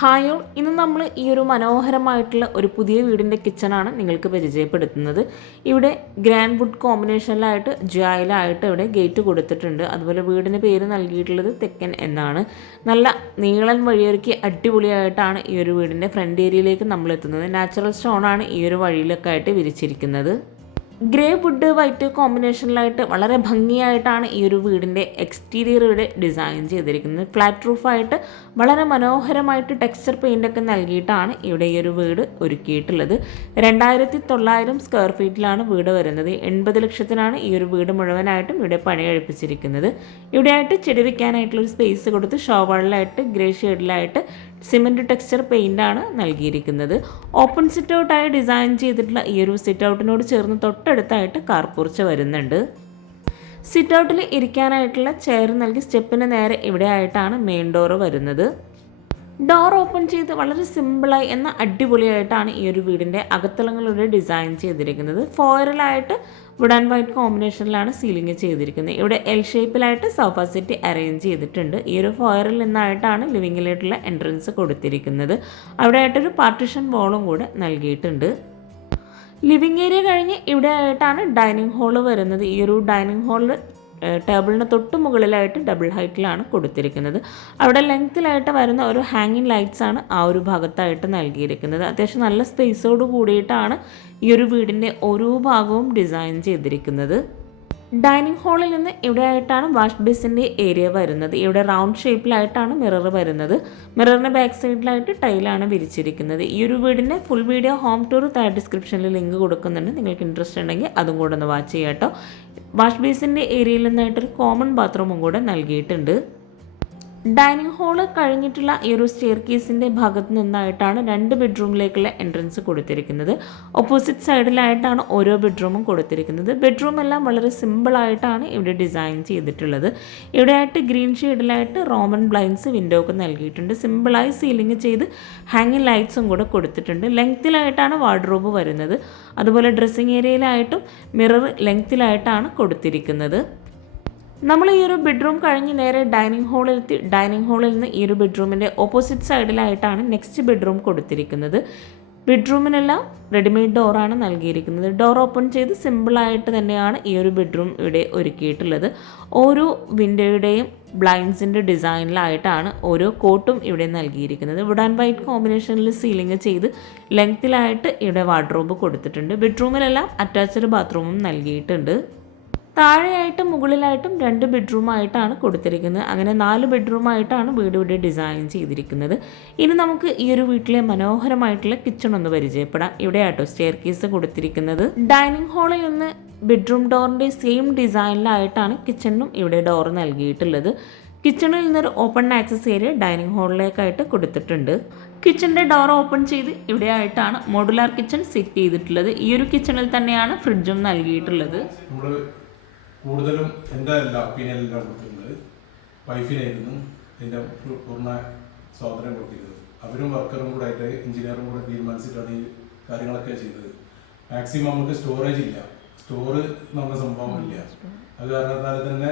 Hi all, ഇന്ന് നമ്മൾ ഈ ഒരു മനോഹരമായിട്ടുള്ള ഒരു പുതിയ വീടിൻ്റെ കിച്ചണാണ് നിങ്ങൾക്ക് പരിചയപ്പെടുത്തുന്നത്. ഇവിടെ ഗ്രാൻഡ് വുഡ് കോമ്പിനേഷനിലായിട്ട് ജായിലായിട്ട് ഇവിടെ ഗേറ്റ് കൊടുത്തിട്ടുണ്ട്. അതുപോലെ വീടിന് പേര് നൽകിയിട്ടുള്ളത് തെക്കൻ എന്നാണ്. നല്ല നീളൻ വഴിയൊരുക്കി അടിപൊളിയായിട്ടാണ് ഈ ഒരു വീടിൻ്റെ ഫ്രണ്ട് ഏരിയയിലേക്ക് നമ്മൾ എത്തുന്നത്. നാച്ചുറൽ സ്റ്റോണാണ് ഈ ഒരു വഴിയിലൊക്കെ ആയിട്ട് വിരിച്ചിരിക്കുന്നത്. ഗ്രേ വുഡ് വൈറ്റ് കോമ്പിനേഷനിലായിട്ട് വളരെ ഭംഗിയായിട്ടാണ് ഈ ഒരു വീടിൻ്റെ എക്സ്റ്റീരിയർ ഇവിടെ ഡിസൈൻ ചെയ്തിരിക്കുന്നത്. ഫ്ലാറ്റ് റൂഫായിട്ട് വളരെ മനോഹരമായിട്ട് ടെക്സ്ചർ പെയിൻ്റൊക്കെ നൽകിയിട്ടാണ് ഇവിടെ ഈ ഒരു വീട് ഒരുക്കിയിട്ടുള്ളത്. 2900 സ്ക്വയർ ഫീറ്റിലാണ് വീട് വരുന്നത്. 80 ലക്ഷത്തിനാണ് ഈ ഒരു വീട് മുഴുവനായിട്ടും ഇവിടെ പണി കഴിപ്പിച്ചിരിക്കുന്നത്. ഇവിടെയായിട്ട് ചെടി വയ്ക്കാനായിട്ടുള്ളൊരു സ്പേസ് കൊടുത്ത് ഷോവാളിലായിട്ട് ഗ്രേ ഷെയ്ഡിലായിട്ട് സിമെൻറ്റ് ടെക്സ്ചർ പെയിൻ്റാണ് നൽകിയിരിക്കുന്നത്. ഓപ്പൺ സിറ്റ് ഔട്ടായി ഡിസൈൻ ചെയ്തിട്ടുള്ള ഈ ഒരു സിറ്റ് ഔട്ടിനോട് ചേർന്ന് തൊട്ടടുത്തായിട്ട് കാർപോർച്ച് വരുന്നുണ്ട്. സിറ്റ് ഔട്ടിൽ ഇരിക്കാനായിട്ടുള്ള ചെയർ നൽകി സ്റ്റെപ്പിന് നേരെ ഇവിടെ ആയിട്ടാണ് മെയിൻ ഡോറ് വരുന്നത്. ഡോർ ഓപ്പൺ ചെയ്ത് വളരെ സിമ്പിളായി എന്ന അടിപൊളിയായിട്ടാണ് ഈ ഒരു വീടിൻ്റെ അകത്തളങ്ങളുടെ ഡിസൈൻ ചെയ്തിരിക്കുന്നത്. ഫോയറിലായിട്ട് വുഡ് ആൻഡ് വൈറ്റ് കോമ്പിനേഷനിലാണ് സീലിംഗ് ചെയ്തിരിക്കുന്നത്. ഇവിടെ എൽ ഷേപ്പിലായിട്ട് സോഫ സെറ്റ് അറേഞ്ച് ചെയ്തിട്ടുണ്ട്. ഈ ഒരു ഫോയറിൽ നിന്നായിട്ടാണ് ലിവിങ്ങിലായിട്ടുള്ള എൻട്രൻസ് കൊടുത്തിരിക്കുന്നത്. അവിടെ ആയിട്ടൊരു പാർട്ടീഷൻ വാളും കൂടെ നൽകിയിട്ടുണ്ട്. ലിവിങ് ഏരിയ കഴിഞ്ഞ് ഇവിടെ ആയിട്ടാണ് ഡൈനിങ് ഹാള് വരുന്നത്. ഈ ഒരു ഡൈനിങ് ഹാളിൽ ടേബിളിന് തൊട്ട് മുകളിലായിട്ട് ഡബിൾ ഹൈറ്റിലാണ് കൊടുത്തിരിക്കുന്നത്. അവിടെ ലെങ്ത്തിലായിട്ട് വരുന്ന ഒരു ഹാങ്ങിങ് ലൈറ്റ്സ് ആണ് ആ ഒരു ഭാഗത്തായിട്ട് നൽകിയിരിക്കുന്നത്. അത്യാവശ്യം നല്ല സ്പേസോട് കൂടിയിട്ടാണ് ഈ ഒരു വീടിൻ്റെ ഓരോ ഭാഗവും ഡിസൈൻ ചെയ്തിരിക്കുന്നത്. ഡൈനിങ് ഹാളിൽ നിന്ന് ഇവിടെ ആയിട്ടാണ് വാഷ് ബേസിൻ്റെ ഏരിയ വരുന്നത്. ഇവിടെ റൗണ്ട് ഷേപ്പിലായിട്ടാണ് മിറർ വരുന്നത്. മിററിൻ്റെ ബാക്ക് സൈഡിലായിട്ട് ടൈലാണ് വിരിച്ചിരിക്കുന്നത്. ഈ ഒരു വീടിൻ്റെ ഫുൾ വീഡിയോ ഹോം ടൂർ താഴെ ഡിസ്ക്രിപ്ഷനിൽ ലിങ്ക് കൊടുക്കുന്നുണ്ട്. നിങ്ങൾക്ക് ഇൻട്രസ്റ്റ് ഉണ്ടെങ്കിൽ അതും കൂടെ ഒന്ന് വാച്ച് ചെയ്യാം കേട്ടോ. വാഷ് ബേസിൻ്റെ ഏരിയയിൽ നിന്നായിട്ടൊരു കോമൺ ബാത്റൂമും കൂടെ നൽകിയിട്ടുണ്ട്. ഡൈനിങ് ഹാള് കഴിഞ്ഞിട്ടുള്ള ഈ ഒരു സ്റ്റെയർ കേസിൻ്റെ ഭാഗത്ത് നിന്നായിട്ടാണ് 2 ബെഡ്റൂമിലേക്കുള്ള എൻട്രൻസ് കൊടുത്തിരിക്കുന്നത്. ഓപ്പോസിറ്റ് സൈഡിലായിട്ടാണ് ഓരോ ബെഡ്റൂമും കൊടുത്തിരിക്കുന്നത്. ബെഡ്റൂം എല്ലാം വളരെ സിമ്പിളായിട്ടാണ് ഇവിടെ ഡിസൈൻ ചെയ്തിട്ടുള്ളത്. ഇവിടെയായിട്ട് ഗ്രീൻ ഷെയ്ഡിലായിട്ട് റോമൻ ബ്ലൈൻഡ്സ് വിൻഡോ ഒക്കെ നൽകിയിട്ടുണ്ട്. സിമ്പിളായി സീലിംഗ് ചെയ്ത് ഹാങ്ങിങ് ലൈറ്റ്സും കൂടെ കൊടുത്തിട്ടുണ്ട്. ലെങ്ത്തിലായിട്ടാണ് വാർഡ്രോബ് വരുന്നത്. അതുപോലെ ഡ്രസ്സിങ് ഏരിയയിലായിട്ടും മിറർ ലെങ്ത്തിലായിട്ടാണ് കൊടുത്തിരിക്കുന്നത്. നമ്മൾ ഈ ഒരു ബെഡ്റൂം കഴിഞ്ഞ് നേരെ ഡൈനിങ് ഹാളിലെത്തി. ഡൈനിങ് ഹാളിൽ നിന്ന് ഈ ഒരു ബെഡ്റൂമിൻ്റെ ഓപ്പോസിറ്റ് സൈഡിലായിട്ടാണ് നെക്സ്റ്റ് ബെഡ്റൂം കൊടുത്തിരിക്കുന്നത്. ബെഡ്റൂമിനെല്ലാം റെഡിമെയ്ഡ് ഡോറാണ് നൽകിയിരിക്കുന്നത്. ഡോർ ഓപ്പൺ ചെയ്ത് സിമ്പിളായിട്ട് തന്നെയാണ് ഈ ഒരു ബെഡ്റൂം ഇവിടെ ഒരുക്കിയിട്ടുള്ളത്. ഓരോ വിൻഡോയുടെയും ബ്ലൈൻഡ്സിൻ്റെ ഡിസൈനിലായിട്ടാണ് ഓരോ കോട്ടും ഇവിടെ നൽകിയിരിക്കുന്നത്. വുഡ് ആൻഡ് വൈറ്റ് കോമ്പിനേഷനിൽ സീലിംഗ് ചെയ്ത് ലെങ്ത്തിലായിട്ട് ഇവിടെ വാർഡ്രോബ് കൊടുത്തിട്ടുണ്ട്. ബെഡ്റൂമിലെല്ലാം അറ്റാച്ച്ഡ് ബാത്റൂമും നൽകിയിട്ടുണ്ട്. താഴെയായിട്ടും മുകളിലായിട്ടും 2 ബെഡ്റൂമായിട്ടാണ് കൊടുത്തിരിക്കുന്നത്. അങ്ങനെ 4 ബെഡ്റൂമായിട്ടാണ് വീട് ഇവിടെ ഡിസൈൻ ചെയ്തിരിക്കുന്നത്. ഇനി നമുക്ക് ഈ ഒരു വീട്ടിലെ മനോഹരമായിട്ടുള്ള കിച്ചൺ ഒന്ന് പരിചയപ്പെടാം. ഇവിടെ ആട്ടോ സ്റ്റെയർ കേസ് കൊടുത്തിരിക്കുന്നത്. ഡൈനിങ് ഹാളിൽ നിന്ന് ബെഡ്റൂം ഡോറിൻ്റെ സെയിം ഡിസൈനിലായിട്ടാണ് കിച്ചണിനും ഇവിടെ ഡോർ നൽകിയിട്ടുള്ളത്. കിച്ചണിൽ നിന്നൊരു ഓപ്പൺ ആക്സസ് ഏരിയ ഡൈനിങ് ഹാളിലേക്കായിട്ട് കൊടുത്തിട്ടുണ്ട്. കിച്ചണിൻ്റെ ഡോർ ഓപ്പൺ ചെയ്ത് ഇവിടെ ആയിട്ടാണ് മോഡുലാർ കിച്ചൺ സെറ്റ് ചെയ്തിട്ടുള്ളത്. ഈ ഒരു കിച്ചണിൽ തന്നെയാണ് ഫ്രിഡ്ജും നൽകിയിട്ടുള്ളത്. കൂടുതലും എൻ്റെ ഒപ്പീനിയനെല്ലാം കൊടുത്തിരുന്നത് വൈഫിനായിരുന്നു ഇതിൻ്റെ പൂർണ്ണ സ്വാതന്ത്ര്യം കൊടുത്തിരുന്നത്. അവരും വർക്കറും കൂടെ ആയിട്ട് എഞ്ചിനീയറും കൂടെ തീരുമാനിച്ചിട്ടാണ് ഈ കാര്യങ്ങളൊക്കെ ചെയ്തത്. മാക്സിമം നമുക്ക് സ്റ്റോറേജ് ഇല്ല, സ്റ്റോറ് നമുക്ക് സംഭവമില്ല. അത് കാരണത്താൽ തന്നെ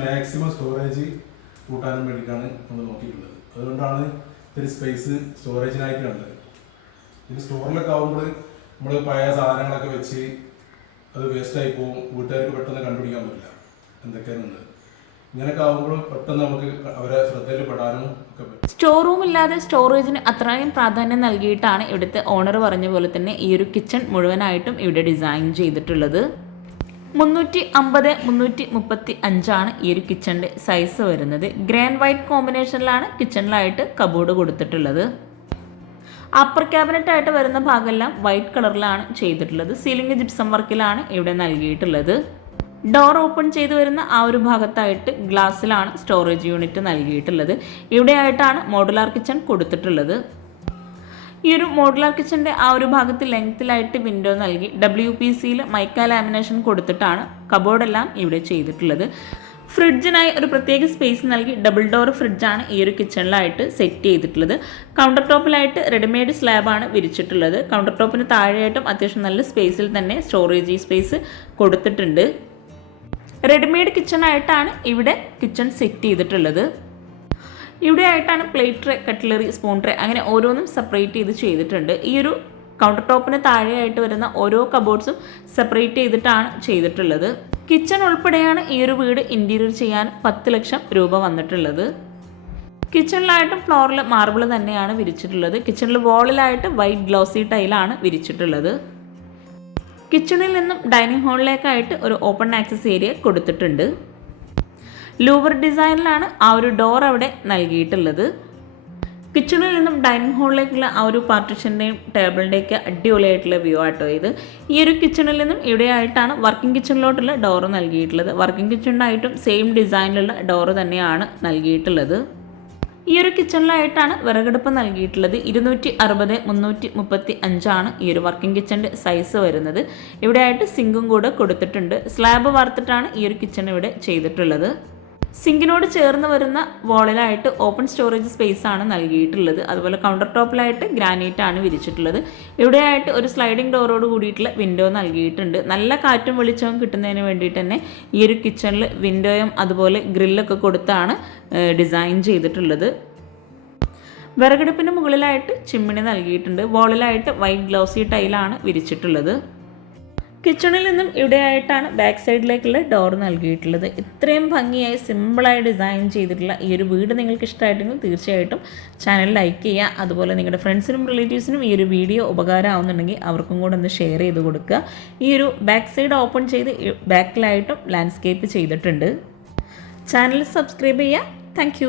മാക്സിമം സ്റ്റോറേജ് കൂട്ടാനും വേണ്ടിയിട്ടാണ് നമ്മൾ നോക്കിയിട്ടുള്ളത്. അതുകൊണ്ടാണ് ഇത്തിരി സ്പേസ് സ്റ്റോറേജിനായിട്ട് കണ്ടത്. ഇത് സ്റ്റോറിലൊക്കെ ആകുമ്പോൾ നമ്മൾ പഴയ സാധനങ്ങളൊക്കെ വെച്ച് അത് വേസ്റ്റായി പോകും. വീട്ടുകാർക്ക് പെട്ടെന്ന് കണ്ടുപിടിക്കാൻ പറ്റില്ല എന്തൊക്കെയാണെന്നുള്ളത്. ഇങ്ങനെയൊക്കെ ആകുമ്പോൾ പെട്ടെന്ന് നമുക്ക് അവരെ ശ്രദ്ധയിൽ പെടാനും ഒക്കെ പറ്റും. സ്റ്റോർ റൂം ഇല്ലാതെ സ്റ്റോറേജിന് അത്രയും പ്രാധാന്യം നൽകിയിട്ടാണ് ഇവിടുത്തെ ഓണർ പറഞ്ഞ പോലെ തന്നെ ഈ ഒരു കിച്ചൺ മുഴുവനായിട്ടും ഇവിടെ ഡിസൈൻ ചെയ്തിട്ടുള്ളത്. 350 335 ഈ ഒരു കിച്ചണിൻ്റെ സൈസ് വരുന്നത്. ഗ്രാൻഡ് വൈറ്റ് കോമ്പിനേഷനിലാണ് കിച്ചണിലായിട്ട് കബോർഡ് കൊടുത്തിട്ടുള്ളത്. അപ്പർ ക്യാബിനറ്റ് ആയിട്ട് വരുന്ന ഭാഗമെല്ലാം വൈറ്റ് കളറിലാണ് ചെയ്തിട്ടുള്ളത്. സീലിംഗ് ജിപ്സം വർക്കിലാണ് ഇവിടെ നൽകിയിട്ടുള്ളത്. ഡോർ ഓപ്പൺ ചെയ്ത് വരുന്ന ആ ഒരു ഭാഗത്തായിട്ട് ഗ്ലാസ്സിലാണ് സ്റ്റോറേജ് യൂണിറ്റ് നൽകിയിട്ടുള്ളത്. ഇവിടെ ആയിട്ടാണ് മോഡുലാർ കിച്ചൺ കൊടുത്തിട്ടുള്ളത്. ഈ ഒരു മോഡുലാർ കിച്ചൻ്റെ ആ ഒരു ഭാഗത്ത് ലെങ്ത്തിലായിട്ട് വിൻഡോ നൽകി WPCയിൽ മൈക്ക ലാമിനേഷൻ കൊടുത്തിട്ടാണ് കബോർഡെല്ലാം ഇവിടെ ചെയ്തിട്ടുള്ളത്. ഫ്രിഡ്ജിനായി ഒരു പ്രത്യേക സ്പേസ് നൽകി ഡബിൾ ഡോർ ഫ്രിഡ്ജാണ് ഈ ഒരു കിച്ചണിലായിട്ട് സെറ്റ് ചെയ്തിട്ടുള്ളത്. കൗണ്ടർ ടോപ്പിലായിട്ട് റെഡിമെയ്ഡ് സ്ലാബാണ് വിരിച്ചിട്ടുള്ളത്. കൗണ്ടർ ടോപ്പിന് താഴെയായിട്ടും അത്യാവശ്യം നല്ല സ്പേസിൽ തന്നെ സ്റ്റോറേജ് സ്പേസ് കൊടുത്തിട്ടുണ്ട്. റെഡിമെയ്ഡ് കിച്ചണായിട്ടാണ് ഇവിടെ കിച്ചൺ സെറ്റ് ചെയ്തിട്ടുള്ളത്. ഇവിടെ ആയിട്ടാണ് plate tray, cutlery, spoon tray അങ്ങനെ ഓരോന്നും സെപ്പറേറ്റ് ചെയ്ത് ചെയ്തിട്ടുണ്ട്. ഈ ഒരു കൗണ്ടർ ടോപ്പിന് താഴെയായിട്ട് വരുന്ന ഓരോ കബോർഡ്സും സെപ്പറേറ്റ് ചെയ്തിട്ടാണ് ചെയ്തിട്ടുള്ളത്. കിച്ചൺ ഉൾപ്പെടെയാണ് ഈ ഒരു വീട് ഇൻറ്റീരിയർ ചെയ്യാൻ 10 ലക്ഷം രൂപ വന്നിട്ടുള്ളത്. കിച്ചണിലായിട്ടും ഫ്ലോറിൽ മാർബിൾ തന്നെയാണ് വിരിച്ചിട്ടുള്ളത്. കിച്ചണിൽ വോളിലായിട്ട് വൈറ്റ് ഗ്ലോസി ടൈലാണ് വിരിച്ചിട്ടുള്ളത്. കിച്ചണിൽ നിന്നും ഡൈനിങ് ഹാളിലേക്കായിട്ട് ഒരു ഓപ്പൺ ആക്സസ് ഏരിയ കൊടുത്തിട്ടുണ്ട്. ലൂവർ ഡിസൈനിലാണ് ആ ഒരു ഡോർ അവിടെ നൽകിയിട്ടുള്ളത്. കിച്ചണിൽ നിന്നും ഡൈനിങ് ഹാളിലേക്കുള്ള ആ ഒരു പാർട്ടീഷൻ്റെയും ടേബിളിൻ്റെയൊക്കെ അടിപൊളിയായിട്ടുള്ള വ്യൂ ആട്ടോ ഇത്. ഈ ഒരു കിച്ചണിൽ നിന്നും ഇവിടെയായിട്ടാണ് വർക്കിംഗ് കിച്ചണിലോട്ടുള്ള ഡോറ് നൽകിയിട്ടുള്ളത്. വർക്കിംഗ് കിച്ചണിനായിട്ടും സെയിം ഡിസൈനിലുള്ള ഡോറ് തന്നെയാണ് നൽകിയിട്ടുള്ളത്. ഈ ഒരു കിച്ചണിലായിട്ടാണ് വിറകടുപ്പ് നൽകിയിട്ടുള്ളത്. 260x335 ഈ ഒരു വർക്കിംഗ് കിച്ചണിൻ്റെ സൈസ് വരുന്നത്. ഇവിടെ ആയിട്ട് സിങ്കും കൂടെ കൊടുത്തിട്ടുണ്ട്. സ്ലാബ് വാർത്തിട്ടാണ് ഈ ഒരു കിച്ചൺ ഇവിടെ ചെയ്തിട്ടുള്ളത്. സിങ്കിനോട് ചേർന്ന് വരുന്ന വോളിലായിട്ട് ഓപ്പൺ സ്റ്റോറേജ് സ്പേസ് ആണ് നൽകിയിട്ടുള്ളത്. അതുപോലെ കൗണ്ടർ ടോപ്പിലായിട്ട് ഗ്രാനൈറ്റ് ആണ് വിരിച്ചിട്ടുള്ളത്. ഇവിടെയായിട്ട് ഒരു സ്ലൈഡിംഗ് ഡോറോട് കൂടിയിട്ടുള്ള വിൻഡോ നൽകിയിട്ടുണ്ട്. നല്ല കാറ്റും വെളിച്ചവും കിട്ടുന്നതിന് വേണ്ടിയിട്ട് തന്നെ ഈ ഒരു കിച്ചണിൽ വിൻഡോയും അതുപോലെ ഗ്രില്ലൊക്കെ കൊടുത്താണ് ഡിസൈൻ ചെയ്തിട്ടുള്ളത്. വിറകടുപ്പിന് മുകളിലായിട്ട് ചിമ്മിണി നൽകിയിട്ടുണ്ട്. വോളിലായിട്ട് വൈറ്റ് ഗ്ലോസി ടൈലാണ് വിരിച്ചിട്ടുള്ളത്. കിച്ചണിൽ നിന്നും ഇവിടെയായിട്ടാണ് ബാക്ക് സൈഡിലേക്കുള്ള ഡോർ നൽകിയിട്ടുള്ളത്. ഇത്രയും ഭംഗിയായി സിമ്പിളായി ഡിസൈൻ ചെയ്തിട്ടുള്ള ഈ ഒരു വീട് നിങ്ങൾക്ക് ഇഷ്ടമായിട്ടെങ്കിൽ തീർച്ചയായിട്ടും ചാനൽ ലൈക്ക് ചെയ്യുക. അതുപോലെ നിങ്ങളുടെ ഫ്രണ്ട്സിനും റിലേറ്റീവ്സിനും ഈ ഒരു വീഡിയോ ഉപകാരമാവുന്നുണ്ടെങ്കിൽ അവർക്കും കൂടെ ഒന്ന് ഷെയർ ചെയ്ത് കൊടുക്കുക. ഈ ഒരു ബാക്ക് സൈഡ് ഓപ്പൺ ചെയ്ത് ബാക്കിലായിട്ടും ലാൻഡ്സ്കേപ്പ് ചെയ്തിട്ടുണ്ട്. ചാനൽ സബ്സ്ക്രൈബ് ചെയ്യുക. താങ്ക്